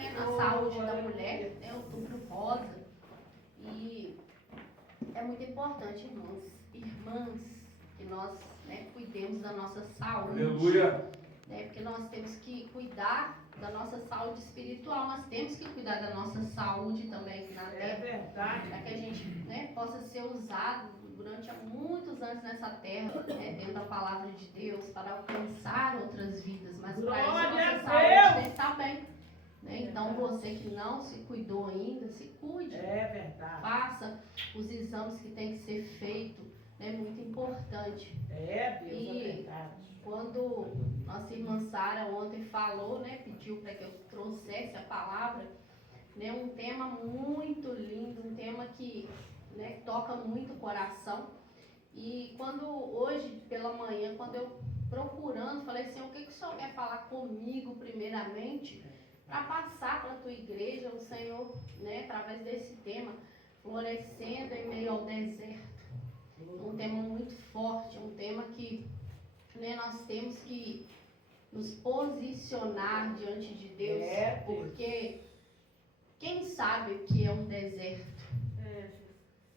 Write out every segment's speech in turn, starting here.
né, na saúde da mulher, né, outubro rosa. E é muito importante, irmãs, que nós, né, cuidemos da nossa saúde. Aleluia. Né, porque nós temos que cuidar da nossa saúde espiritual, nós temos que cuidar da nossa saúde também aqui na terra. É verdade. Para que a gente, né, possa ser usado durante muitos anos nessa terra, né, dentro da palavra de Deus, para alcançar outras vidas. Mas para isso a nossa saúde tem que estar bem. Né? Então você que não se cuidou ainda, se cuide. É verdade. Faça os exames que tem que ser feito. É muito importante. É, Deus, e é verdade. Quando nossa irmã Sara ontem falou, né, pediu para que eu trouxesse a palavra, né, um tema muito lindo, um tema que, né, toca muito o coração. E quando hoje pela manhã, quando eu procurando, falei assim, o que o Senhor quer falar comigo primeiramente, para passar para a tua igreja, o Senhor, né, através desse tema, florescendo em meio ao deserto. Um tema muito forte, um tema que, né, nós temos que nos posicionar diante de Deus, porque quem sabe o que é um deserto?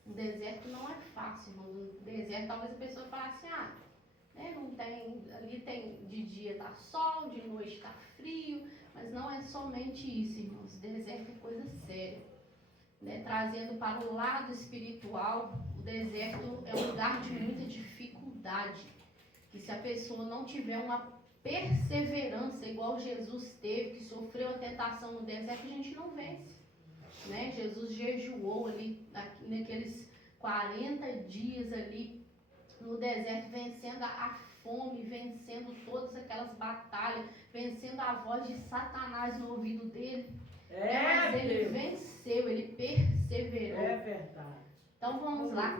Um deserto não é fácil, irmão. Um deserto, talvez a pessoa fale assim, né, não tem, ali tem, de dia tá sol, de noite tá frio, mas não é somente isso, irmãos. Deserto é coisa séria. Né, trazendo para o lado espiritual, o deserto é um lugar de muita dificuldade, que se a pessoa não tiver uma perseverança igual Jesus teve, que sofreu a tentação no deserto, a gente não vence. Né? Jesus jejuou ali, naqueles 40 dias ali no deserto, vencendo a fome, vencendo todas aquelas batalhas, vencendo a voz de Satanás no ouvido dele. Mas ele venceu, ele perseverou. É verdade. Então vamos lá.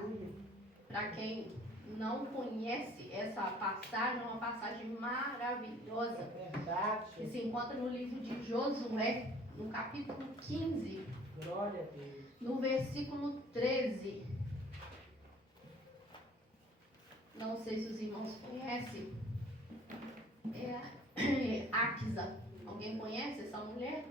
Para quem não conhece essa passagem, é uma passagem maravilhosa. É verdade. Que se encontra no livro de Josué, no capítulo 15. Glória a Deus. No versículo 13. Não sei se os irmãos conhecem. Áquisa. Alguém conhece essa mulher?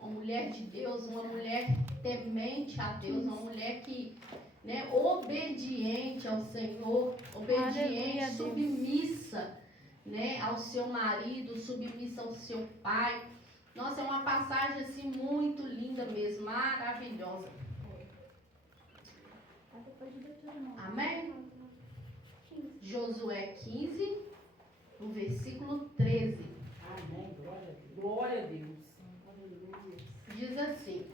Uma mulher de Deus, uma mulher temente a Deus, uma mulher que, né, obediente ao Senhor, obediente, submissa, né, ao seu marido, submissa ao seu pai. Nossa, é uma passagem assim muito linda mesmo, maravilhosa. Amém? Josué 15, no versículo 13. Amém, glória a Deus. Diz assim: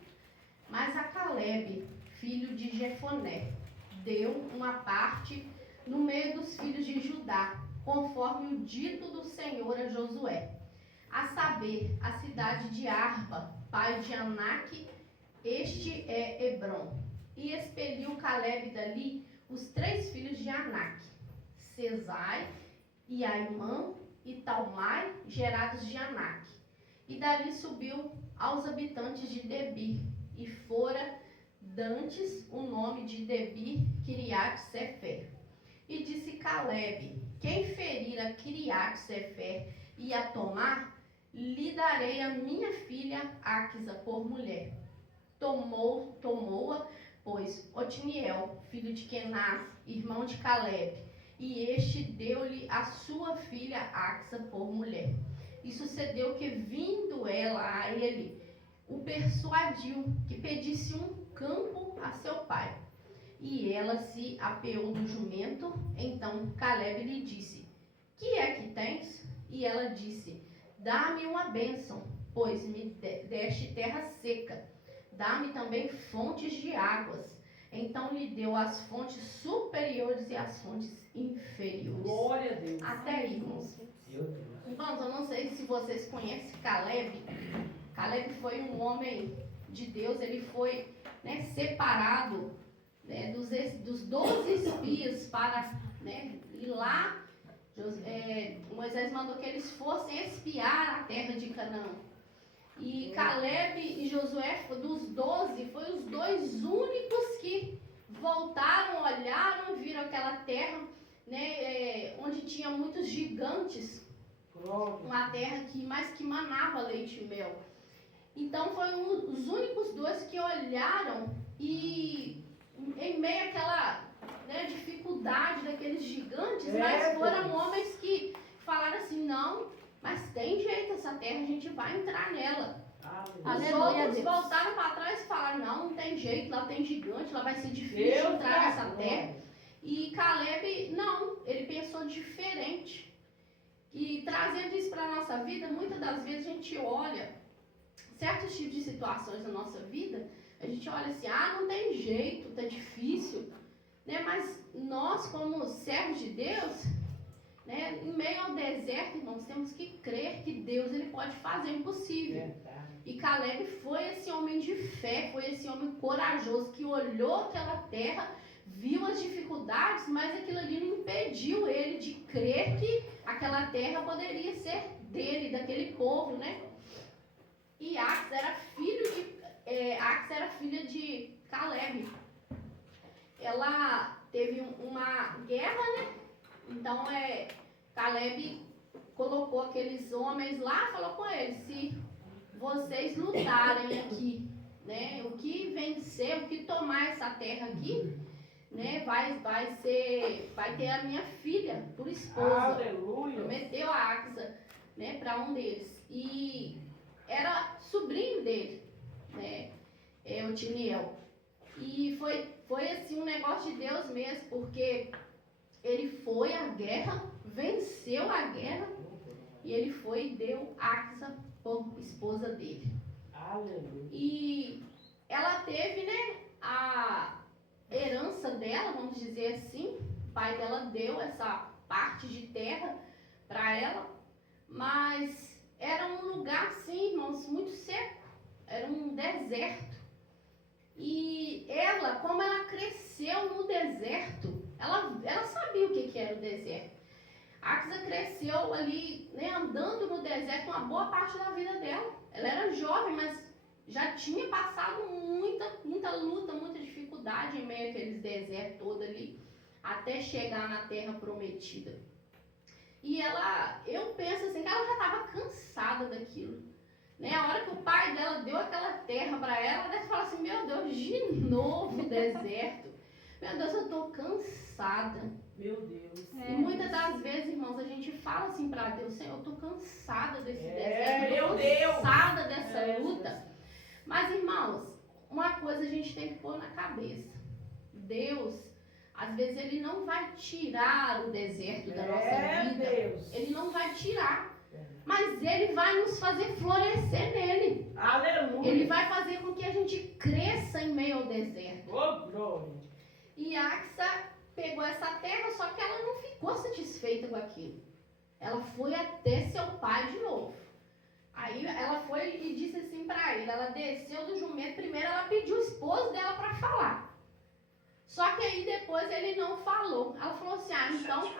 mas a Calebe, filho de Jefoné, deu uma parte no meio dos filhos de Judá, conforme o dito do Senhor a Josué, a saber, a cidade de Arba, pai de Anak, este é Hebron. E expeliu Calebe dali os 3 filhos de Anak, Sesai, e Aimã e Talmai, gerados de Anak. E dali subiu aos habitantes de Debir, e fora dantes o nome de Debir, Kiriat Sefer. E disse Calebe: quem ferir a Kiriat Sefer e a tomar, lhe darei a minha filha Áquisa por mulher. Tomou-a, pois, Otiniel, filho de Kenaz, irmão de Calebe, e este deu-lhe a sua filha Áquisa por mulher. E sucedeu que, vindo ela a ele, o persuadiu que pedisse um campo a seu pai. E ela se apeou do jumento. Então Calebe lhe disse: que é que tens? E ela disse: dá-me uma bênção, pois me deste terra seca. Dá-me também fontes de águas. Então lhe deu as fontes superiores e as fontes inferiores. Glória a Deus. Até aí, irmãos. Irmãos, eu não sei se vocês conhecem Calebe. Calebe foi um homem de Deus. Ele foi, né, separado, né, dos 12 espias para, né, ir lá. Moisés mandou que eles fossem espiar a terra de Canaã. E Calebe e Josué, dos 12, foi os 2 únicos que voltaram, olharam, viram aquela terra, né, onde tinha muitos gigantes. Uma terra que manava leite e mel. Então foi os únicos dois que olharam e em meio àquela dificuldade daqueles gigantes, mas foram homens que falaram assim, não, mas tem jeito, essa terra a gente vai entrar nela. Os outros voltaram para trás e falaram, não tem jeito, lá tem gigante, lá vai ser difícil entrar nessa terra. E Caleb, não, ele pensou diferente. E trazendo isso para a nossa vida, muitas das vezes a gente olha certos tipos de situações na nossa vida, a gente olha assim, não tem jeito, tá difícil, né? Mas nós, como servos de Deus, né, em meio ao deserto, irmãos, temos que crer que Deus ele pode fazer o impossível. E Caleb foi esse homem de fé, foi esse homem corajoso que olhou aquela terra, viu as dificuldades, mas aquilo ali não impediu ele de crer que aquela terra poderia ser dele, daquele povo, né? E Ax era filha de Caleb. Ela teve uma guerra, né? Então Caleb colocou aqueles homens lá, falou com eles, se vocês lutarem aqui, né? O que vencer, o que tomar essa terra aqui, né? Vai ter a minha filha por esposa. Aleluia. Prometeu a Axa, né? Para um deles. E era sobrinho dele, né? Otiniel. E foi assim um negócio de Deus mesmo, porque ele foi à guerra, venceu a guerra, e ele foi e deu Axa por esposa dele. Aleluia. E ela teve, né, a herança dela, vamos dizer assim. O pai dela deu essa parte de terra para ela, mas era um lugar, assim, irmãos, muito seco. Era um deserto. E ela, como ela cresceu no deserto, ela sabia o que era o deserto. Axa cresceu ali, né, andando no deserto uma boa parte da vida dela. Ela era jovem, mas já tinha passado muita luta, muita dificuldade em meio àqueles desertos todo ali, até chegar na terra prometida. E eu penso assim, que ela já estava cansada daquilo. Né? A hora que o pai dela deu aquela terra para ela deve falar assim, meu Deus, de novo deserto. Meu Deus, eu estou cansada. Meu Deus. E muitas das vezes, irmãos, a gente fala assim para Deus, Senhor, eu estou cansada desse deserto, eu estou cansada dessa luta. Mas, irmãos, uma coisa a gente tem que pôr na cabeça. Deus, às vezes, Ele não vai tirar o deserto da nossa vida. Deus. Ele não vai tirar. Mas Ele vai nos fazer florescer nele. Aleluia. Ele vai fazer com que a gente cresça em meio ao deserto. Oh, glória. E Axa pegou essa terra, só que ela não ficou satisfeita com aquilo. Ela foi até seu pai de novo. Aí ela foi e disse assim para ele, ela desceu do jumento, primeiro ela pediu o esposo dela para falar. Só que aí depois ele não falou. Ela falou assim, então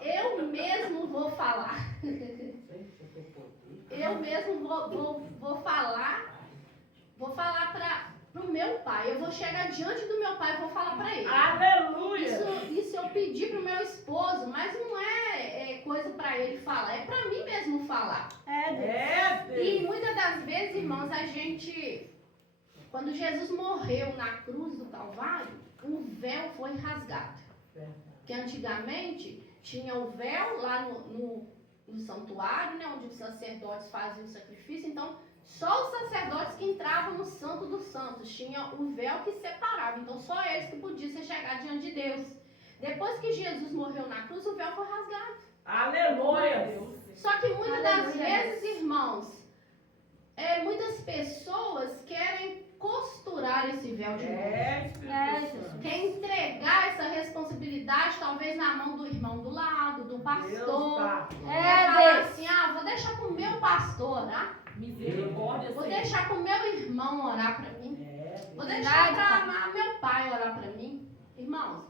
eu mesmo vou falar. Eu mesmo vou falar. Vou falar para o meu pai. Eu vou chegar diante do meu pai e vou falar para ele. Aleluia! Isso eu pedi para o meu esposo, mas não é coisa para ele falar. É para mim mesmo falar. E muitas das vezes, irmãos, a gente... Quando Jesus morreu na cruz do Calvário, o véu foi rasgado. Porque antigamente tinha o véu lá no santuário, né, onde os sacerdotes faziam o sacrifício. Então, só os sacerdotes que entravam no Santo dos Santos. Tinha o véu que separava. Então, só eles que podiam chegar diante de Deus. Depois que Jesus morreu na cruz, o véu foi rasgado. Aleluia! Só que muitas das vezes, irmãos, muitas pessoas querem costurar esse véu de novo. Quer entregar essa responsabilidade, talvez na mão do irmão do lado, do pastor. Falar assim, vou deixar com o meu pastor orar. Misericórdia. Vou deixar com o meu irmão orar para mim. Vou deixar para meu pai orar para mim. Irmãos,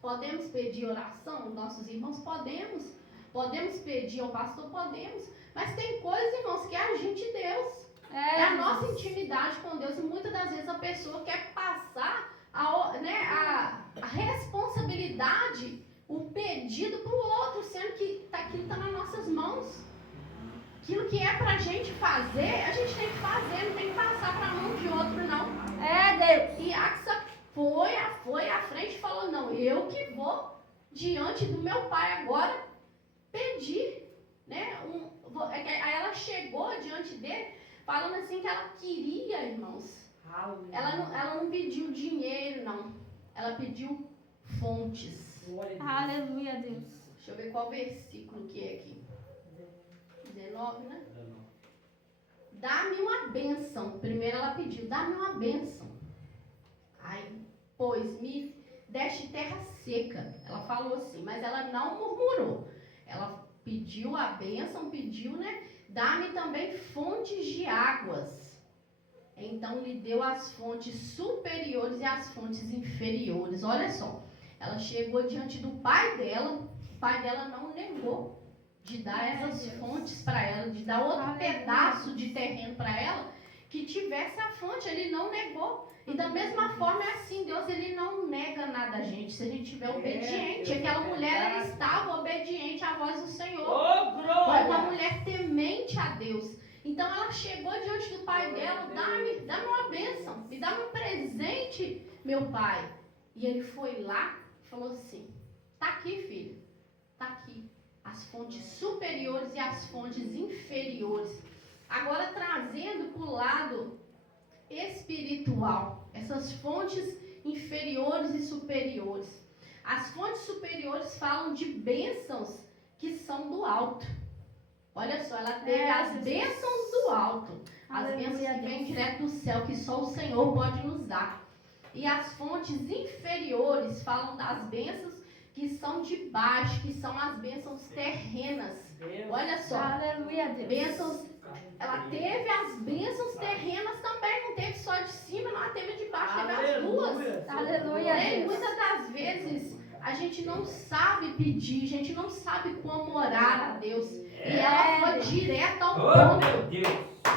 podemos pedir oração aos nossos irmãos? Podemos. Podemos pedir ao pastor? Podemos. Mas tem coisas, irmãos, que é agir de Deus. É a nossa intimidade com Deus. E muitas das vezes a pessoa quer passar a responsabilidade, o pedido para o outro, sendo que aquilo está nas nossas mãos. Aquilo que é pra gente fazer, a gente tem que fazer, não tem que passar pra mão de outro, não. É, Deus. E Axa foi à frente e falou, não, eu que vou diante do meu pai agora pedir, né? Aí ela chegou diante dele, falando assim que ela queria, irmãos. Ela não pediu dinheiro, não. Ela pediu fontes. Aleluia, Deus. Deixa eu ver qual versículo que é aqui. 19, né? Dá-me uma bênção. Primeiro ela pediu, dá-me uma bênção. Aí, pois me deste terra seca. Ela falou assim, mas ela não murmurou. Ela pediu a bênção, pediu, né? Dá-me também fontes de águas. Então lhe deu as fontes superiores e as fontes inferiores. Olha só, ela chegou diante do pai dela. O pai dela não negou de dar essas fontes para ela, de dar outro pedaço de terreno para ela, que tivesse a fonte. Ele não negou. E da mesma forma é assim, Deus ele não nega nada a gente, se a gente estiver obediente. Aquela mulher ela estava obediente à voz do Senhor. Foi uma mulher temente a Deus. Então ela chegou diante do pai dela, dá-me uma bênção, me dá um presente, meu pai. E ele foi lá e falou assim, tá aqui, filho, tá aqui. As fontes superiores e as fontes inferiores. Agora trazendo para o lado espiritual, essas fontes inferiores e superiores. As fontes superiores falam de bênçãos que são do alto. Olha só, ela teve as bênçãos do alto, as bênçãos que vêm direto do céu, que só o Senhor pode nos dar. E as fontes inferiores falam das bênçãos que são de baixo, que são as bênçãos terrenas. Olha só, aleluia, Deus. Bênçãos, ela teve as bênçãos terrenas também, não teve só de cima, não, ela teve de baixo, teve as duas. Aleluia, Deus. E muitas das vezes a gente não sabe pedir, a gente não sabe como orar a Deus. E ela foi direto ao ponto.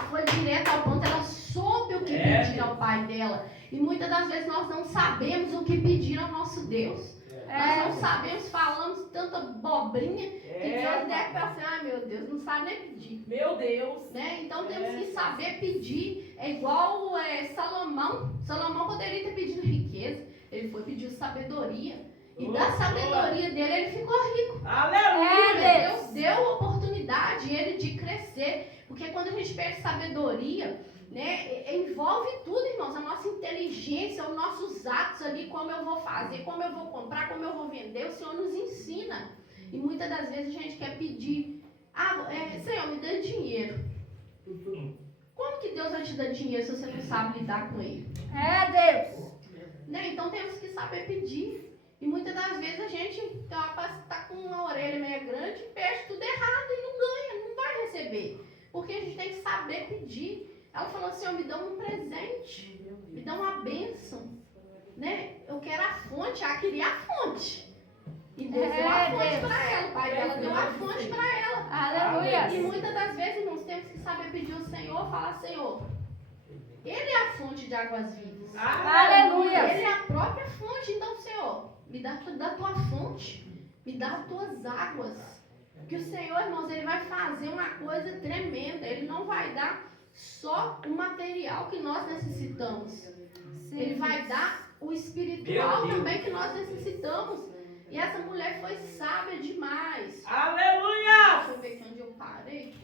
Foi direto ao ponto, ela soube o que pedir ao pai dela. E muitas das vezes nós não sabemos o que pedir ao nosso Deus. Nós não sabemos, falamos tanta bobrinha que Deus deve pensar assim, ai meu Deus, não sabe nem pedir. Meu Deus. Né? Então temos que saber pedir. É igual Salomão. Salomão poderia ter pedido riqueza. Ele foi pedir sabedoria. E da sabedoria dele ele ficou rico. Aleluia! Deus deu oportunidade ele de crescer. Porque quando a gente perde sabedoria, né, envolve tudo, irmãos, a nossa inteligência, os nossos atos ali, como eu vou fazer, como eu vou comprar, como eu vou vender, o Senhor nos ensina. E muitas das vezes a gente quer pedir, Senhor, me dê dinheiro. Como que Deus vai te dar dinheiro se você não sabe lidar com ele? Deus. Né? Então temos que saber pedir. E muitas das vezes a gente está com uma orelha meio grande, pede tudo errado e não ganha, não vai receber. Porque a gente tem que saber pedir. Ela falou assim, me dá um presente, me dá uma bênção, né? Eu quero a fonte, ela queria a fonte. E Deus deu a fonte para ela, o pai dela deu a fonte para ela. Aleluia. E muitas das vezes, irmãos, temos que saber pedir ao Senhor, falar, Senhor, Ele é a fonte de águas vivas. Aleluia. Ele é a própria fonte, então, Senhor, me dá da tua fonte, me dá as tuas águas. Que o Senhor, irmãos, Ele vai fazer uma coisa tremenda, Ele não vai dar só o material que nós necessitamos. Sim. Ele vai dar o espiritual também que nós necessitamos. E essa mulher foi sábia demais. Aleluia! Deixa eu ver aqui onde eu parei.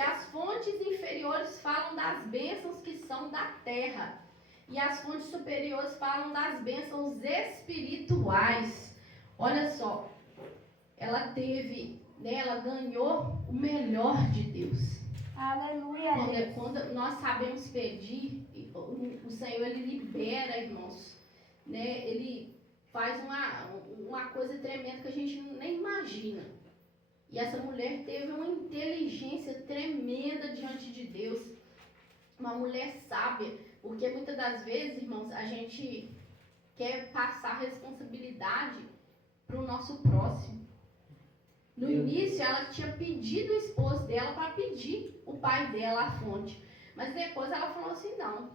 As fontes inferiores falam das bênçãos que são da terra. E as fontes superiores falam das bênçãos espirituais. Olha só. Ela teve, né, ela ganhou o melhor de Deus. Aleluia. Quando nós sabemos pedir, o Senhor ele libera, irmãos, né? Ele faz uma coisa tremenda que a gente nem imagina. E essa mulher teve uma inteligência tremenda diante de Deus, uma mulher sábia, porque muitas das vezes, irmãos, a gente quer passar responsabilidade para o nosso próximo. No início, ela tinha pedido o esposo dela para pedir o pai dela a fonte. Mas depois ela falou assim, não,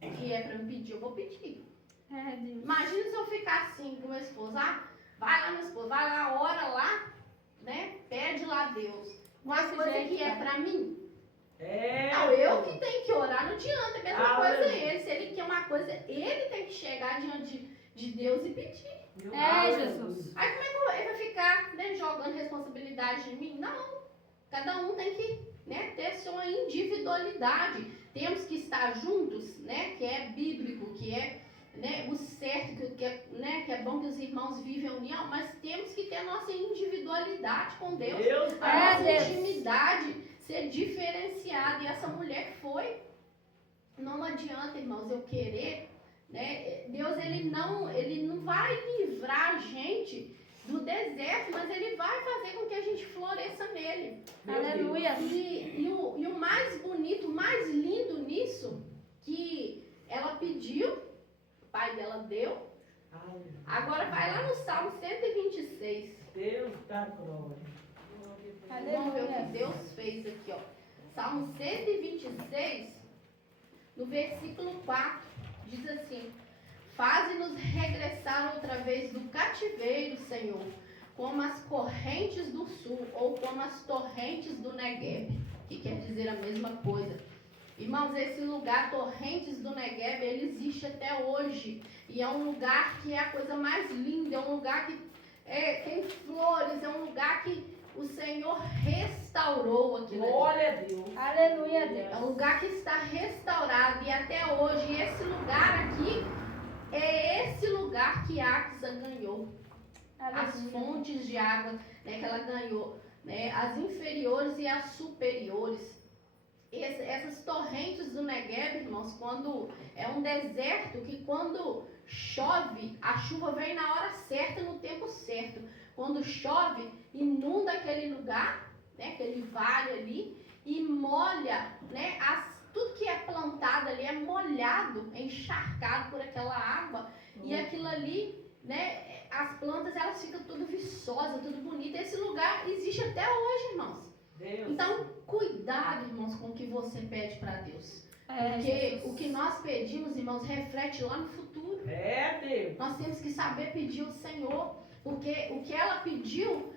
que é para me pedir, eu vou pedir. Deus. Imagina se eu ficar assim com o meu esposo. irmãos, vai lá na esposa, vai lá, ora lá, né? Pede lá a Deus. Uma coisa que é pra mim. Não, eu que tenho que orar, não adianta. A mesma coisa ele. Se ele quer uma coisa, ele tem que chegar diante de Deus e pedir. Jesus. Aí como é que ele vai ficar, né, jogando responsabilidade em mim? Não. Cada um tem que, né, ter sua individualidade. Temos que estar juntos, né, que é bíblico, que é, né, o certo, que é bom que os irmãos vivem a união, mas temos que ter a nossa individualidade com Deus, a nossa intimidade ser diferenciada. E essa mulher foi. Não adianta, irmãos, eu querer, né, Deus ele não vai livrar a gente do deserto, mas ele vai fazer com que a gente floresça nele. Aleluia. E o mais bonito, o mais lindo nisso, que ela pediu, o pai dela deu. Agora vai lá no Salmo 126. Deus da glória. Vamos ver o que Deus fez aqui, ó. Salmo 126, no versículo 4, diz assim: faze-nos regressar outra vez do cativeiro, Senhor, como as correntes do sul, ou como as torrentes do Negueb, que quer dizer a mesma coisa. Irmãos, esse lugar, Torrentes do Negueb, ele existe até hoje. E é um lugar que é a coisa mais linda, é um lugar que tem flores, é um lugar que o Senhor restaurou aquilo ali. Glória a Deus. Aleluia, Deus. É um lugar que está restaurado e até hoje esse lugar aqui é esse lugar que Axa ganhou. As fontes de água, né, que ela ganhou, né, as inferiores e as superiores. Essas torrentes do Negueb, irmãos, quando é um deserto que quando chove, a chuva vem na hora certa, no tempo certo. Quando chove, inunda aquele lugar, né, aquele vale ali, e molha, né, tudo que é plantado ali é molhado, é encharcado por aquela água, e aquilo ali, né, as plantas elas ficam tudo viçosas, tudo bonito. Esse lugar existe até hoje, irmãos. Deus. Então, cuidado, irmãos, com o que você pede para Deus. Porque Jesus. o que nós pedimos, irmãos, reflete lá no futuro. Deus. Nós temos que saber pedir ao Senhor, porque o que ela pediu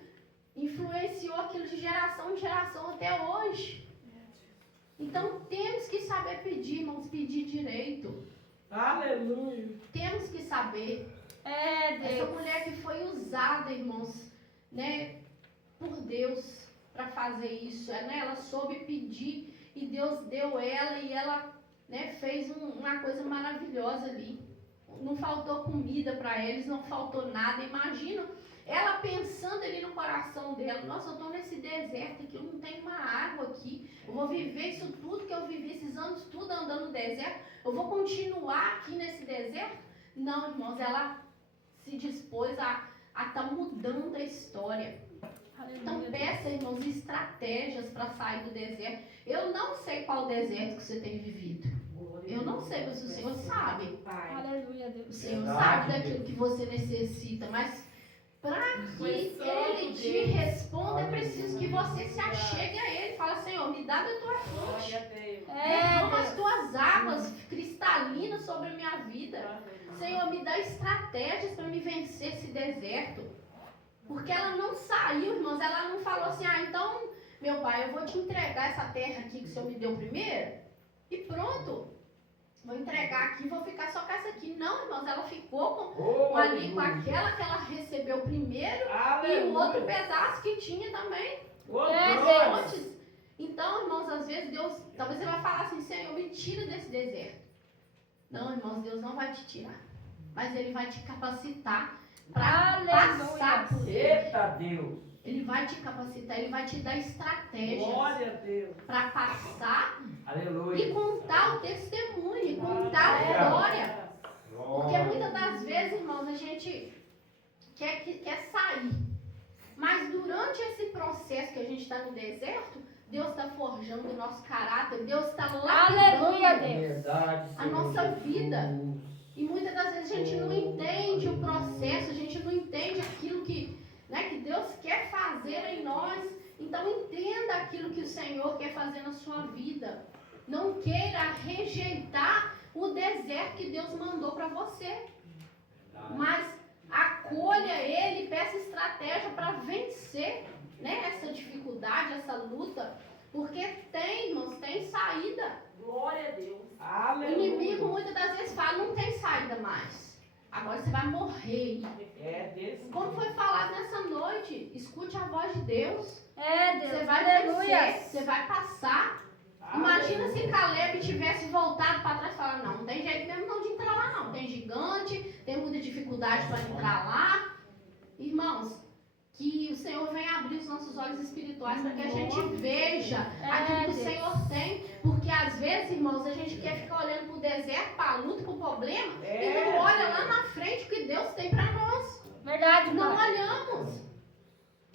influenciou aquilo de geração em geração até hoje. Então, temos que saber pedir, irmãos, pedir direito. Aleluia. Temos que saber. Deus. Essa mulher que foi usada, irmãos, né, por Deus para fazer isso, né? Ela soube pedir e Deus deu ela e ela, né, fez uma coisa maravilhosa ali. Não faltou comida para eles, não faltou nada. Imagina ela pensando ali no coração dela: nossa, eu estou nesse deserto aqui, eu não tenho uma água aqui, eu vou viver isso tudo que eu vivi esses anos tudo andando no deserto, eu vou continuar aqui nesse deserto? Não, irmãos, ela se dispôs a estar mudando a história. Então peça, irmãos, estratégias para sair do deserto. Eu não sei qual deserto que você tem vivido. Eu não sei, mas o Senhor sabe. Aleluia, Deus. O Senhor sabe daquilo que você necessita, mas para que Ele te responda, é preciso que você se achegue a Ele. Fala: Senhor, me dá da tua fonte. Derrama as tuas águas cristalinas sobre a minha vida. Senhor, me dá estratégias para me vencer esse deserto. Porque ela não saiu, irmãos, ela não falou assim: então, meu pai, eu vou te entregar essa terra aqui que o Senhor me deu primeiro e pronto, vou entregar aqui, vou ficar só com essa aqui. Não, irmãos, ela ficou com aquela que ela recebeu primeiro. Aleluia. E o outro pedaço que tinha também. Antes. Então, irmãos, às vezes Deus, talvez você vai falar assim: Senhor, me tira desse deserto. Não, irmãos, Deus não vai te tirar, mas Ele vai te capacitar para passar por ele. Eita Deus. Ele vai te capacitar, Ele vai te dar estratégias para passar. Aleluia. E contar o testemunho, e contar a história. Porque muitas das vezes, irmãos, a gente quer sair. Mas durante esse processo que a gente está no deserto, Deus está forjando o nosso caráter, Deus está lapidando a nossa vida. E muitas das vezes a gente não entende o processo, a gente não entende aquilo que, né, que Deus quer fazer em nós. Então entenda aquilo que o Senhor quer fazer na sua vida. Não queira rejeitar o deserto que Deus mandou para você. Mas acolha dificuldade, essa luta, porque tem, irmãos, tem saída. Glória a Deus. O Aleluia. inimigo muitas das vezes fala, não tem saída mais. Agora você vai morrer. É desse. Como foi falado nessa noite, escute a voz de Deus. É, Deus. Você vai Aleluia. vencer, você vai passar. Imagina se Caleb tivesse voltado para trás e falado, não tem jeito mesmo não de entrar lá não. Tem gigante, tem muita dificuldade para entrar lá. Irmãos, que o Senhor venha abrir os nossos olhos espirituais para que a gente veja aquilo que o Deus. Senhor tem. Porque às vezes, irmãos, a gente quer ficar olhando para o deserto, para a luta, para o problema, e não olha lá na frente o que Deus tem para nós. Verdade, Não pai. olhamos.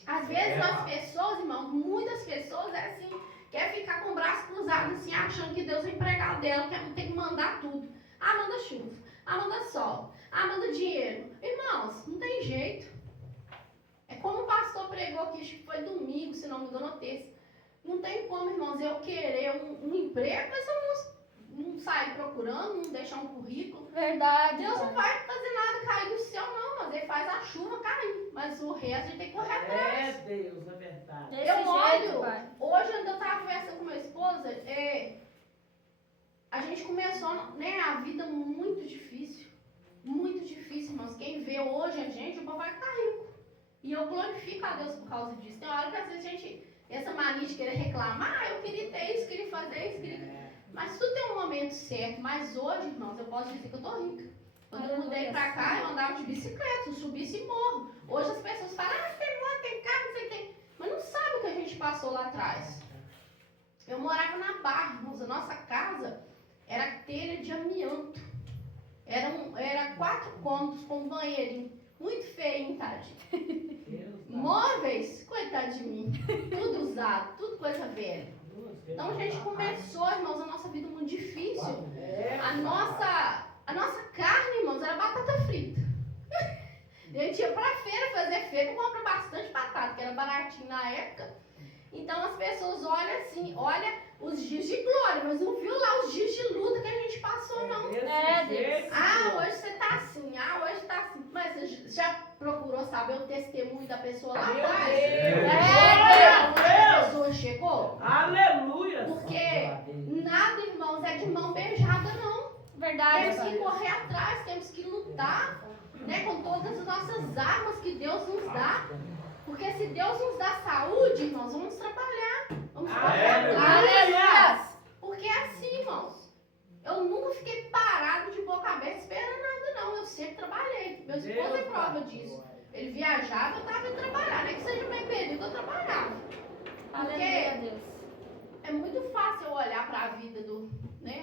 Às vezes as pessoas, irmãos, muitas pessoas é assim, quer ficar com o braço cruzado assim, achando que Deus é empregado dela, que tem que mandar tudo. Ah, manda chuva. Ah, manda sol. Ah, manda dinheiro. Irmãos, não tem jeito. É como o pastor pregou aqui, acho que foi domingo, se não me engano, ou terça. Não tem como, irmãos, eu querer um emprego, mas eu não sair procurando, não deixar um currículo. Verdade. Deus não vai fazer nada cair do céu, não, mas ele faz a chuva cair. Mas o resto a gente tem que correr atrás. É Deus, é verdade. Desse Eu jeito, olho, pai. hoje quando eu estava conversando com minha esposa, a gente começou, né, a vida muito difícil, irmãos. Quem vê hoje a gente, o povo vai estar rico. E eu glorifico a Deus por causa disso. Tem hora que às vezes a gente, essa mania de querer reclamar, eu queria ter isso, queria fazer isso, queria... Mas tudo tem um momento certo. Mas hoje, irmãos, eu posso dizer que eu tô rica. Quando eu mudei pra cá, eu andava de bicicleta, eu subisse e morro. Hoje as pessoas falam, tem moto, tem carro, não sei o que. Mas não sabe o que a gente passou lá atrás. Eu morava na Barra, irmãos. A nossa casa era telha de amianto. Era 4 cômodos com um banheirinho. Muito feio, tadinho. Móveis, coitado de mim. Tudo usado, tudo coisa velha. Então a gente começou, irmãos, a nossa vida muito difícil. A nossa carne, irmãos, era batata frita. A gente ia pra feira fazer feira, compra bastante batata, que era baratinho na época. Então as pessoas olham assim, olha os dias de glória, mas não viu lá os dias de luta que a gente passou, não. É, Deus. Ah, hoje você tá assim, hoje tá assim. Mas você já procurou saber o testemunho da pessoa lá Meu atrás? Deus. A pessoa chegou? Aleluia. Porque nada, irmãos, é de mão beijada, não. Verdade, Temos que pai. correr atrás, temos que lutar, né, com todas as nossas armas que Deus nos dá. Porque se Deus nos dá saúde, irmãos, vamos trabalhar. Vamos correr atrás. Aleluia. Porque é assim, irmãos. Eu nunca fiquei parado de boca aberta esperando nada, não. Eu sempre trabalhei. Meu esposo é prova disso. Ele viajava, eu estava indo trabalhar. Nem que seja meio período, eu trabalhava. Aleluia, Deus. É muito fácil eu olhar para a vida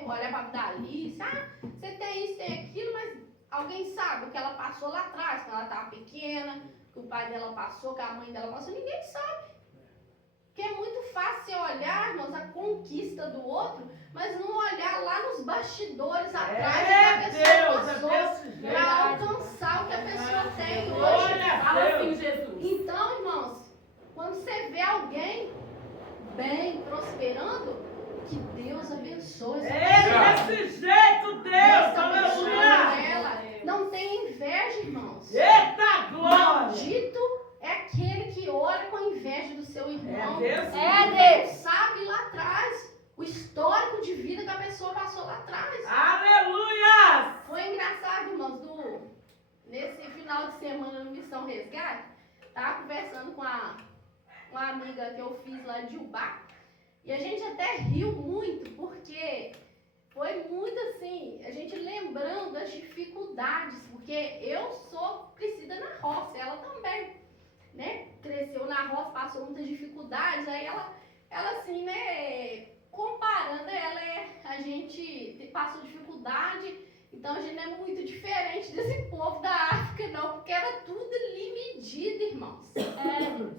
olhar para a vida da Alice. Ah, você tem isso, tem aquilo, mas alguém sabe o que ela passou lá atrás, quando ela estava pequena, que o pai dela passou, que a mãe dela passou, ninguém sabe. Porque é muito fácil olhar, irmãos, a conquista do outro, mas não olhar lá nos bastidores atrás que a pessoa passou para alcançar o que a pessoa tem hoje. Fala assim, Jesus. Então, irmãos, quando você vê alguém bem, prosperando, que Deus abençoe essa pessoa. Desse jeito, Deus. Aleluia. Ela. Não tem inveja, irmãos. Eita glória. Maldito é aquele que olha com inveja do seu irmão. É, Deus. Sabe lá atrás o histórico de vida que a pessoa passou lá atrás. Aleluia. Foi engraçado, irmãos, nesse final de semana no Missão Resgate, estava conversando com uma amiga que eu fiz lá de Ubá, e a gente até riu muito, porque foi muito assim, a gente lembrando das dificuldades, porque eu sou crescida na roça, ela também, né, cresceu na roça, passou muitas dificuldades, aí ela assim, né, comparando, a gente passou dificuldade, então a gente não é muito diferente desse povo da África, não, porque era tudo ali medido, irmãos.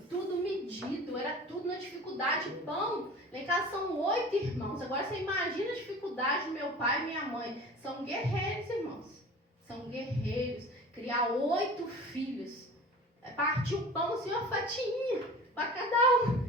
Tudo medido, era tudo na dificuldade. Pão, lá em casa são 8 irmãos. Agora você imagina a dificuldade do meu pai e minha mãe. São guerreiros, irmãos. São guerreiros. Criar 8 filhos. Partir o pão assim, uma fatiinha para cada um.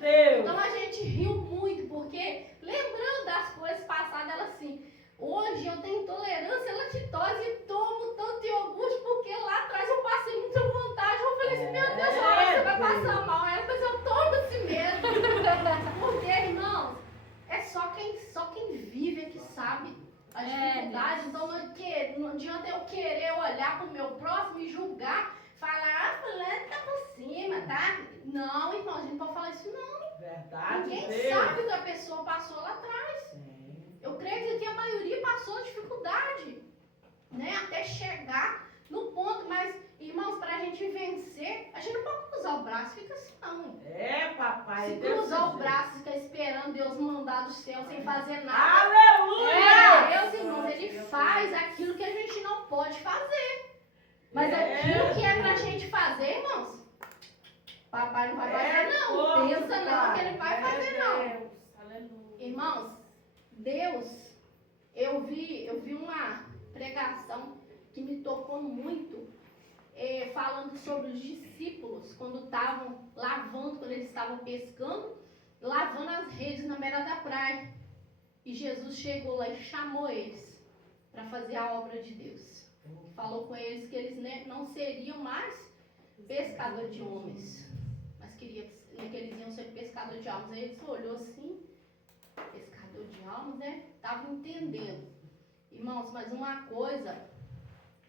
Deus. Então a gente riu muito, porque lembrando das coisas passadas, ela assim, hoje eu tenho intolerância à lactose e tomo tanto iogurte, porque lá atrás eu passei muita vontade. Eu falei assim, meu Deus, a hora você vai passar mal. Ela pensou, olhar pro meu próximo e julgar, falar, fulano tá por cima, tá? Não, irmão, a gente não pode falar isso não. Verdade, Ninguém Deus. sabe o que a pessoa passou lá atrás. Sim. Eu creio que aqui a maioria passou dificuldade, né? Até chegar no ponto, mas, irmãos, pra gente vencer, a gente não pode cruzar o braço e fica assim, não. É, papai. Se desse cruzar o jeito. braço e ficar esperando Deus mandar do céu sem fazer nada, Aleluia! Deus, irmãos, Ele faz aquilo que a gente não pode fazer. Mas É, aquilo que é pra Deus. gente fazer, irmãos, papai não vai fazer, É não. forte, Pensa não que Ele vai pai. fazer, não. Deus. Aleluia. Irmãos, Deus, eu vi uma pregação que me tocou muito, falando sobre os discípulos, quando estavam lavando, quando eles estavam pescando, lavando as redes na beira da praia. E Jesus chegou lá e chamou eles para fazer a obra de Deus. Falou com eles que eles, né, não seriam mais pescador de homens, mas que eles iam ser pescador de almas. Aí eles olhou assim, pescador de almas, né? Estavam entendendo. Irmãos, mas uma coisa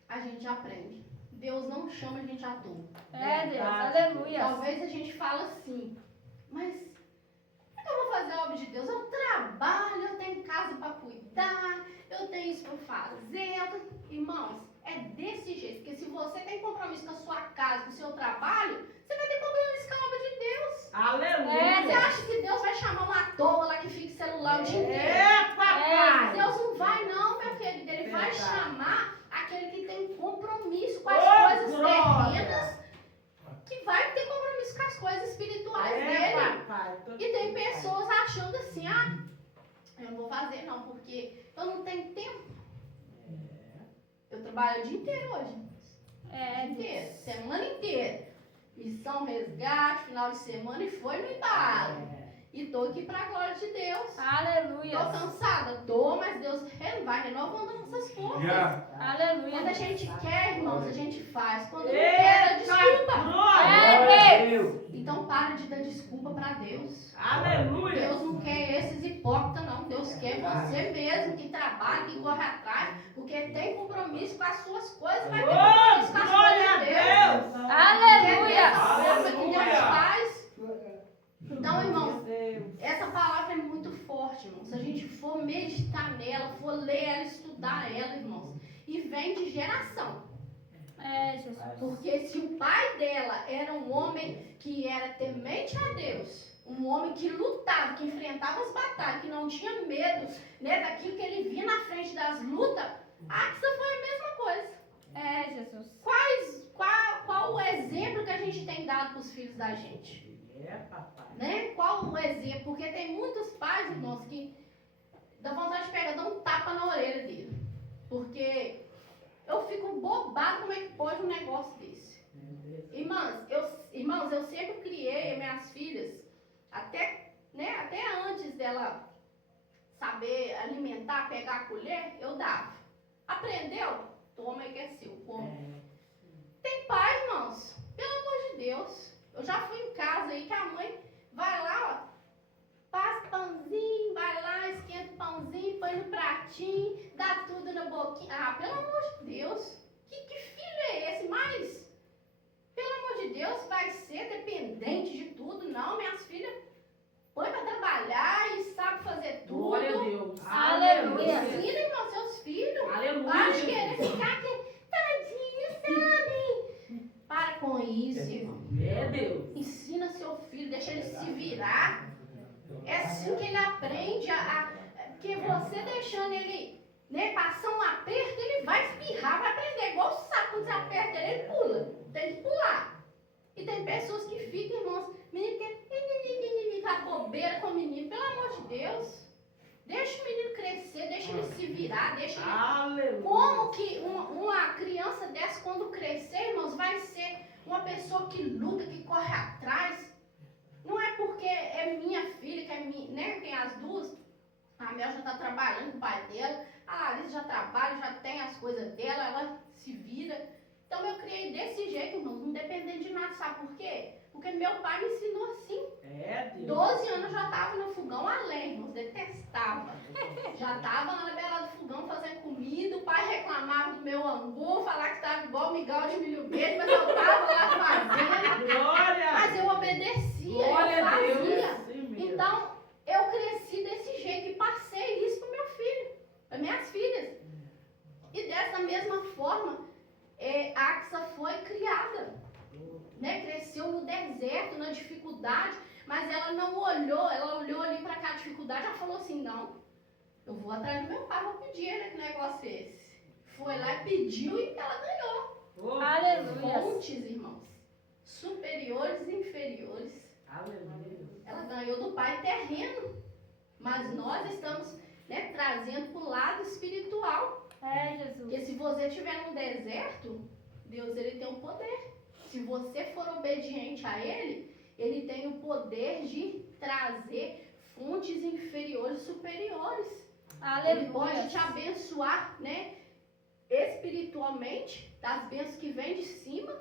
a gente aprende. Deus não chama a gente à toa. É, Deus. Verdade. Aleluia. Talvez a gente fale assim, mas como é que eu vou fazer a obra de Deus? Eu trabalho, eu tenho casa para cuidar, eu tenho isso para fazer. Irmãos, é desse jeito, porque se você tem compromisso com a sua casa, com o seu trabalho, você vai ter compromisso com a obra de Deus. Aleluia. Você acha que Deus vai chamar uma toa lá que fica celular o dia inteiro? É, papai. Deus não vai não, meu querido. Ele vai Verdade. chamar aquele que tem compromisso com as Ô, coisas glória. terrenas, que vai ter compromisso com as coisas espirituais É, dele. papai. E tem pessoas achando assim, eu não vou fazer não, porque eu não tenho tempo. Eu trabalho o dia inteiro hoje. É, Inteiro, Deus. semana inteira. Missão, resgate, final de semana e foi no embalo. É. E tô aqui pra glória de Deus. Aleluia. Tô cansada? Tô, mas Deus vai renovando as nossas forças. Yeah. Aleluia. Quando a gente quer, irmãos, a gente faz. Quando não Eita, quer, dá desculpa. glória. É, Deus. Então para de dar desculpa pra Deus. Aleluia. Deus não quer esses hipócritas, não. Deus quer você mesmo, que trabalha, que corre atrás, porque tem compromisso com as suas coisas, vai ter compromisso Oh, com as glória a coisas de Deus. Deus. Aleluia. É que Deus Aleluia. faz. Então, irmãos, Deus. essa palavra é muito forte, irmãos. Se a gente for meditar nela, for ler ela, estudar ela, irmãos, e vem de geração. É, Jesus. Porque se o pai dela era um homem que era temente a Deus, um homem que lutava, que enfrentava as batalhas, que não tinha medo, né, daquilo que ele via na frente das lutas, Axa foi a mesma coisa. É, Jesus. Qual o exemplo que a gente tem dado para os filhos da gente? É, papai. Né? Qual o exemplo? Porque tem muitos pais, irmãos, que dá vontade de pegar, dar um tapa na orelha dele. Porque eu fico bobado como é que pode um negócio desse. Irmãos, eu sempre criei minhas filhas, até antes dela saber alimentar, pegar a colher, eu dava. Aprendeu? Toma aí que é seu. Come. Tem pai, irmãos, pelo amor de Deus. Eu já fui em casa aí que a mãe vai lá, ó, passa pãozinho, vai lá, esquenta o pãozinho, põe no pratinho, dá tudo na boquinha. Ah, pelo amor de Deus, que filho é esse? Mas, pelo amor de Deus, vai ser dependente de tudo? Não, minhas filhas, põe pra trabalhar e sabe fazer tudo. Glória a Deus. Aleluia. Ensina, irmão, seus filhos. Aleluia. Para de querer ficar aqui, tadinho, sabe? Para com isso, irmão. É, Deus. Ensina seu filho, deixa ele se virar. É assim que ele aprende porque você deixando ele, né, passar um aperto, ele vai espirrar, vai aprender. Igual o sapo, quando você aperta ele, ele pula. Tem que pular. E tem pessoas que ficam, irmãos, menino que tá bobeira com o menino. Pelo amor de Deus, deixa o menino crescer, deixa ele se virar, deixa ele... Aleluia. Como que uma criança dessa, quando crescer, irmãos, vai ser uma pessoa que luta, que corre atrás? Não é porque é minha filha, que é minha, né? Tem as duas. A Mel já está trabalhando com o pai dela. A Larissa já trabalha, já tem as coisas dela, ela se vira. Então eu criei desse jeito, irmãos, não dependendo de nada. Sabe por quê? Porque meu pai me ensinou assim. É, Deus. 12 anos eu já estava no fogão a lenha, irmãos, detestava. Já estava lá na beirada do fogão fazendo comida, o pai reclamava do meu angu, falar que estava igual migal de milho verde, mas eu estava lá fazendo. Glória. Mas eu obedecia, Glória eu a Deus. fazia. Assim mesmo. Então, eu cresci desse jeito e passei isso para o meu filho, para minhas filhas. E dessa mesma forma, a Axa foi criada, né? Cresceu no deserto, na dificuldade, mas ela não olhou, ela olhou ali para cá a dificuldade, ela falou assim, não, eu vou atrás do meu pai, vou pedir ele, que negócio é esse? Foi lá e pediu e ela ganhou. Oh, Aleluia. Fontes, irmãos, superiores e inferiores. Aleluia. Ela ganhou do pai terreno, mas nós estamos, né, trazendo para o lado espiritual. É, Jesus. Porque se você estiver num deserto, Deus ele tem um poder. Se você for obediente a ele tem o poder de trazer fontes inferiores, superiores. Ele pode Aleluia. te abençoar, né, espiritualmente, das bênçãos que vêm de cima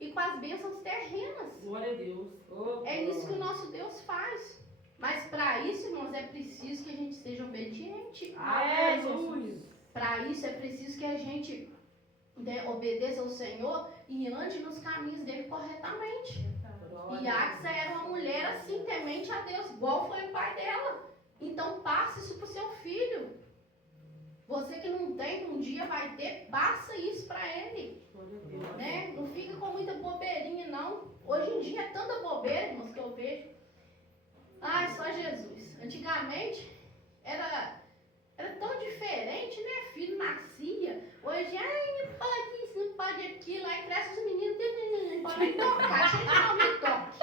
e com as bênçãos terrenas. Glória a Deus. Oh, É isso que o nosso Deus faz. Mas para isso, irmãos, é preciso que a gente seja obediente. Aleluia. Para isso é preciso que a gente, né, obedeça ao Senhor e ande nos caminhos dele corretamente. E Axa era uma mulher assim, temente a Deus, igual foi o pai dela. Então passe isso para o seu filho. Você que não tem, um dia vai ter, passa isso para ele. Né? Não fica com muita bobeirinha, não. Hoje em dia é tanta bobeira, irmãos, que eu vejo. Ai, só Jesus. Antigamente era tão diferente, né? Filho nascia. Hoje, ai, não pode isso, não pode aquilo. Aí cresce os meninos, não pode nem tocar, gente não me toque.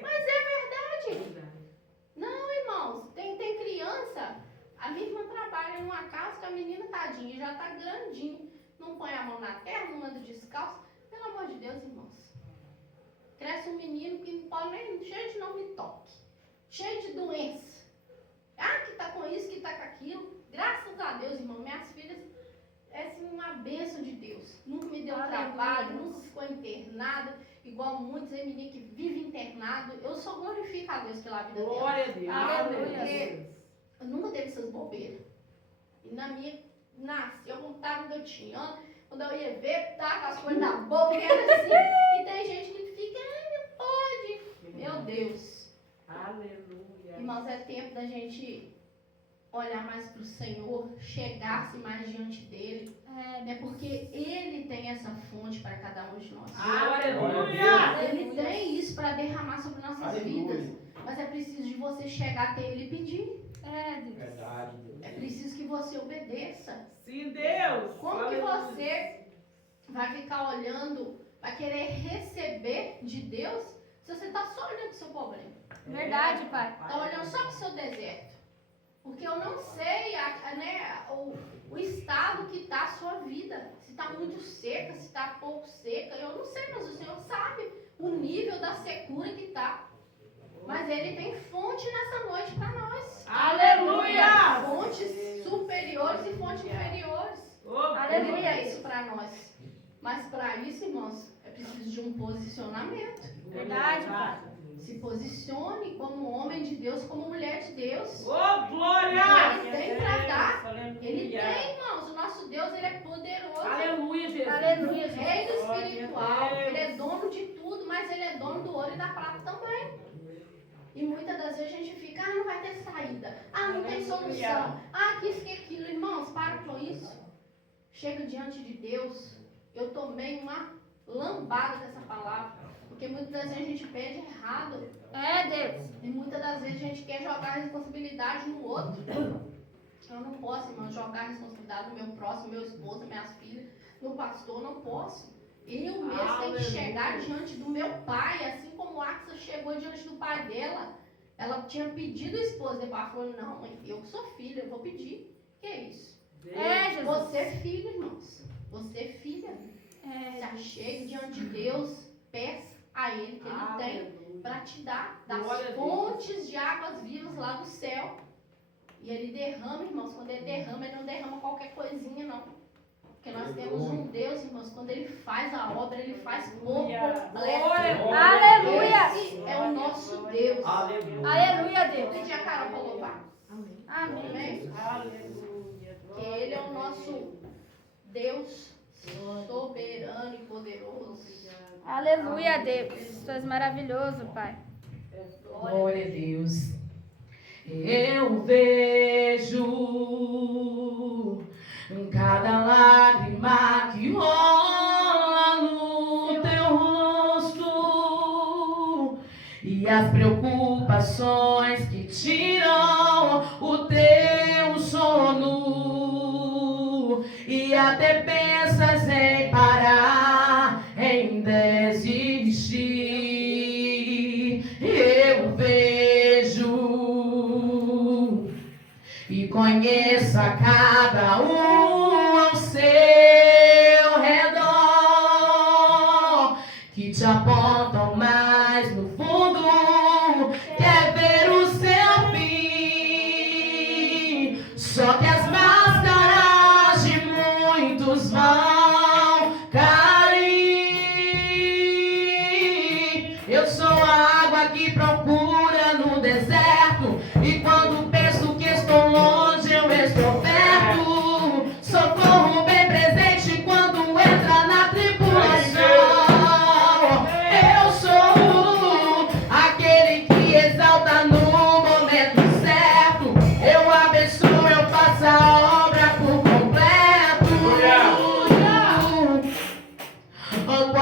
Mas é verdade. Não, irmãos, tem criança. A minha irmã trabalha numa casa que a menina, tadinha, já tá grandinho. Não põe a mão na terra, não anda descalço. Pelo amor de Deus, irmãos. Cresce um menino que não pode nem, cheio de não me toque. Cheio de doença. Ah, que tá com isso, que tá com aquilo. Graças a Deus, irmão, minhas filhas, é assim, uma bênção de Deus. Nunca me deu trabalho, nunca ficou internada, igual muitos aí, menino que vive internado. Eu só glorifico a Deus pela vida dela. Glória a Deus. Aleluia. Eu nunca teve essas bobeiras. E na minha, nasceu, eu contava que eu tinha ano, quando eu ia ver, tá com as coisas na boca, era assim. E tem gente que fica, ai, não pode. Meu Deus. Aleluia. Irmãos, é tempo da gente olhar mais para o Senhor, chegar-se mais diante dele, né? Porque Ele tem essa fonte para cada um de nós. Aleluia. Ele tem isso para derramar sobre nossas vidas. Mas é preciso de você chegar até Ele e pedir. É, Deus. Verdade, Deus. É preciso que você obedeça. Sim, Deus. Como que Aleluia. você vai ficar olhando, vai querer receber de Deus, se você está só olhando para o seu problema? Verdade, Pai. Está olhando só para o seu deserto. Porque eu não sei né, o estado que está a sua vida. Se está muito seca, se está pouco seca. Eu não sei, mas o Senhor sabe o nível da secura que está. Mas Ele tem fonte nessa noite para nós. Aleluia. Fontes superiores e fontes inferiores. Oh, Ele tem isso para nós. Mas para isso, irmãos, é preciso de um posicionamento. Verdade, Pai. Se posicione como homem de Deus, como mulher de Deus. Oh, glória! Ele tem para dar. Aleluia. Ele tem, irmãos. O nosso Deus, ele é poderoso. Aleluia, Jesus. Aleluia, Ele é reino Glória a espiritual. Deus. Ele é dono de tudo, mas ele é dono do ouro e da prata também. E muitas das vezes a gente fica, não vai ter saída. Não tem solução. Que isso, que aquilo. Irmãos, para com isso. Chega diante de Deus. Eu tomei uma lambada dessa palavra. Porque muitas das vezes a gente pede errado. É, Deus. E muitas das vezes a gente quer jogar a responsabilidade no outro. Eu não posso, irmão, jogar a responsabilidade no meu próximo, meu esposo, minhas filhas, no pastor, não posso. Eu mesmo tenho que chegar diante do meu pai, assim como a Axa chegou diante do pai dela. Ela tinha pedido o esposo, depois ela falou, não, mãe, eu que sou filha, eu vou pedir. Que é isso? É, Jesus. Você é filha, irmãos. Você é filha. Se É, achegue diante de Deus, peça a Ele que Ele tem para te dar das Glória a Deus. fontes de águas vivas lá do céu. E Ele derrama, irmãos. Quando Ele não derrama qualquer coisinha, não. Porque nós temos um Deus, irmãos, quando Ele faz a obra, Ele faz por completo. Aleluia. Esse é o nosso Deus. Aleluia. Aleluia, Vou Deus. pedir a Carol para louvar. Amém. Amém? Aleluia. Que Ele é o nosso Deus soberano e poderoso. Aleluia, Deus. Tu és maravilhoso, Pai. Glória a Deus. Eu vejo cada lágrima que rola no teu rosto e as preocupações que tiram o teu sono e até pensas em parar, em desistir. Eu vejo e conheço a cada um ao seu redor que te apontam mais no fundo, quer ver o seu fim. Só que as máscaras de muitos vão cair. Eu sou a água que procura no deserto, e quando penso que estou longe, eu estou perto. Socorro bem presente quando entra na tribulação. Eu sou aquele que exalta no momento certo. Eu abençoo, eu faço a obra por completo. Oh,